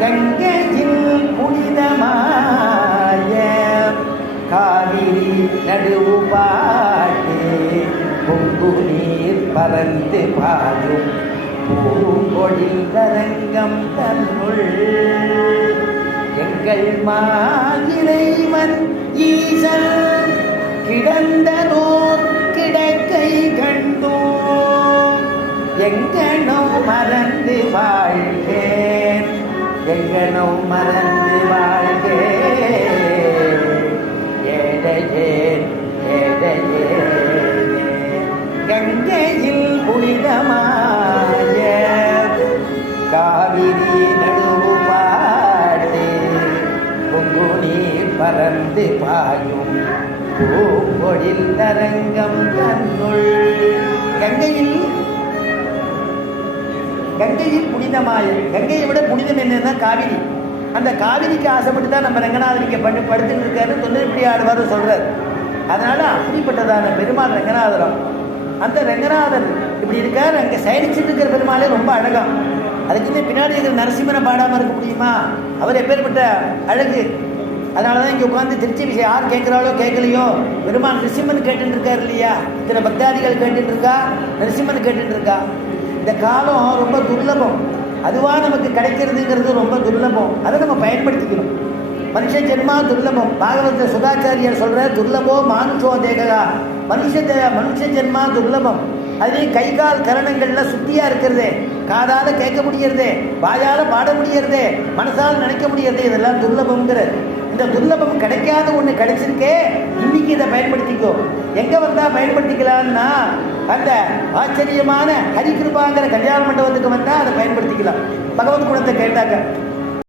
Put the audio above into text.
கங்கையில் புனிதமாய காவிரி நடுவு பாட்டு பொங்கு நீர் பறந்து பாயும் பூங்கொழில் தரங்கம் தன்னுள் எங்கள் மாதிரைவன் ஈசன் கிடந்ததோர் கிடக்கை கண்டோம் எங்கனோ மறந்து வாழ்கேன் எங்கனோ மறந்து வாழ்கேன் ஏழையேன் ஏழையேன் கங்கையில் புனிதமாய காவிரி நடுவு பாடு பொங்கு நீர் பறந்து பாயும் பூங்கொழில் தரங்கம் தன்னுள் கங்கையில் புனிதமாய கங்கையை விட புனிதம் என்னன்னா காவிரி. அந்த காவிரிக்கு ஆசைப்பட்டு தான் நம்ம ரங்கநாதர் இங்கே படுத்துட்டு இருக்காரு. தொண்டர்படி ஆடுவார் சொல்றார். அதனால அப்படிப்பட்டதான பெருமாள் ரங்கநாதரம். அந்த ரங்கநாதன் இப்படி இருக்கார். அங்கே சயனிச்சுட்டு இருக்கிற பெருமாளே ரொம்ப அழகாம். அதுக்குன்னு பின்னாடி இருக்கிற நரசிம்மனை பாடாமல் இருக்க முடியுமா? அவர் எப்பேற்பட்ட அழகு. அதனால தான் இங்கே உட்காந்து திருச்சி விஷயம் யார் கேட்குறாளோ கேட்கலையோ பெருமாள் நரசிம்மன் கேட்டுட்டு இருக்காரு இல்லையா? இத்தனை பக்தாதிகள் கேட்டுட்டு இருக்கா, நரசிம்மன் கேட்டுட்டு இருக்கா. இந்த காலம் ரொம்ப துர்லபம். அதுவாக நமக்கு கிடைக்கிறதுங்கிறது ரொம்ப துர்லபம். அதை நம்ம பயன்படுத்திக்கணும். மனுஷ ஜென்மா துர்லபம். பாகவத சுதாச்சாரியர் சொல்ற துர்லபோ மானுஷோ தேகா. மனுஷ ஜென்மா துர்லபம். அதுலேயும் கை கால் கரணங்கள்ல சுத்தியா இருக்கிறதே, காதால கேட்க முடியறதே, வாயால பாட முடியறதே, மனசால் நினைக்க முடியறதே, இதெல்லாம் துர்லபம்ங்கிறது. இந்த துர்லபம் கிடைக்காத ஒன்று கிடைச்சிருக்கே, இன்னைக்கு இதை பயன்படுத்திக்கோ. எங்க வந்தா பயன்படுத்திக்கலாம்னா அந்த ஆச்சரியமான ஹரிகிருபாங்கிற கல்யாண மண்டபத்துக்கு வந்தா அதை பயன்படுத்திக்கலாம். பகவத் குணத்தை கேட்டாங்க.